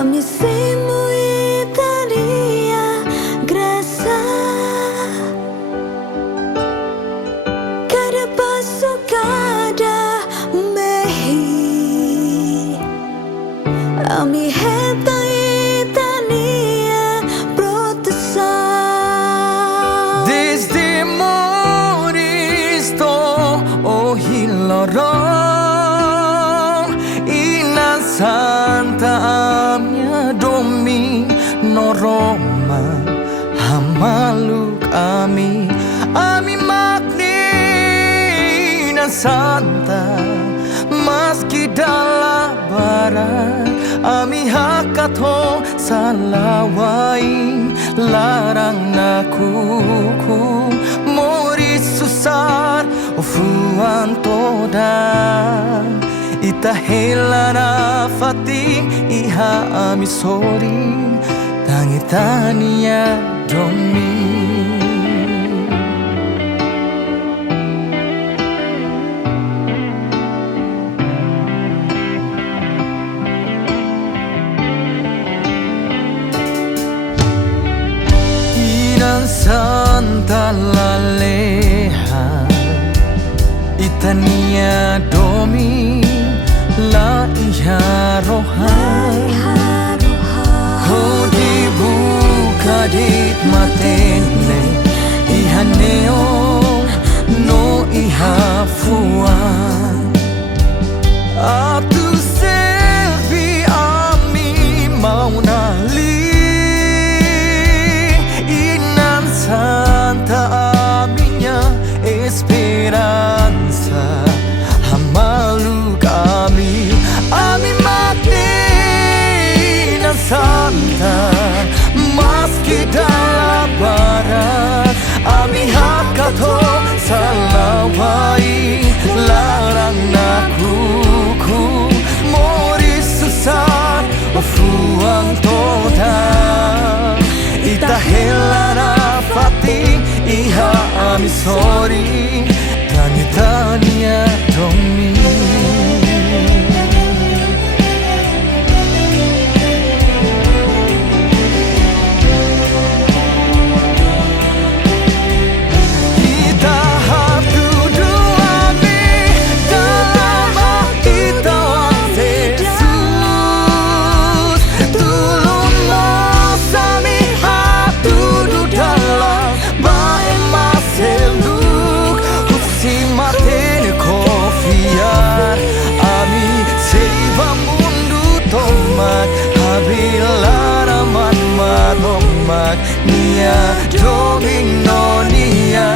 Kami siamo Italia, graça. Cada passo, cada mês, a minha reta Italia proteção. Desde Moristo o Hilorong Ina Santa Amia Domino Roma Hamaluk Ami Magna Santa Maski dalam barat Ami hakato salawain larang nakuku Mori susar ufuan toda Ita helana fating iha ami sori Tangitania domi Santa Laleha Itania Domi La Iha Roha Hodi buka dit matene Iha neo no iha fuan Abdu servi ami maunali Santa minha esperança Amalu kami Ami Magna Santa Maski dalam barat Ami hakato salawai Larang nakuku Mori susah Fuang toda Ita helana fating iha ami sorry Tanya-tanya domi Ita hatu duami dalam kita Jesus Tulun mo sami hatu du dalam bae maseluk Usi matene kofiar Ami seiva mundu tomat Habilara man maromak Nia domino nia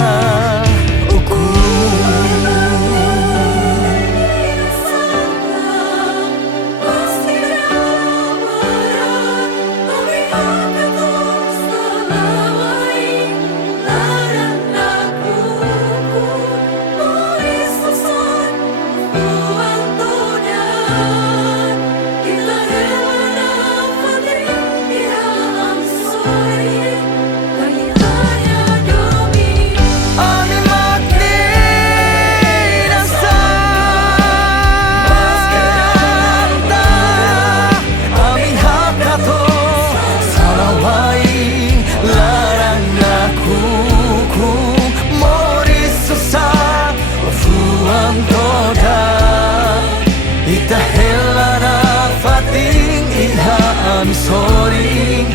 Ita helana fating iha ami sorry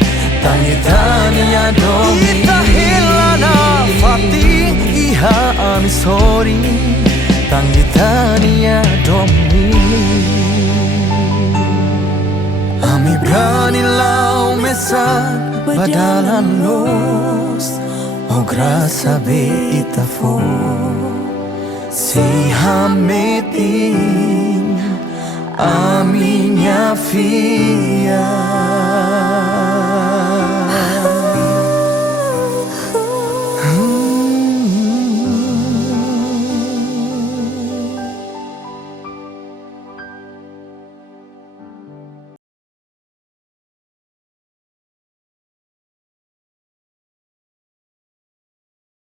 Tanya-tanya domi Ita helana fating iha ami sorry Tanya-tanya domi Ami berani lau mesan badalan los O graça be ita fo Si hametin a minha filha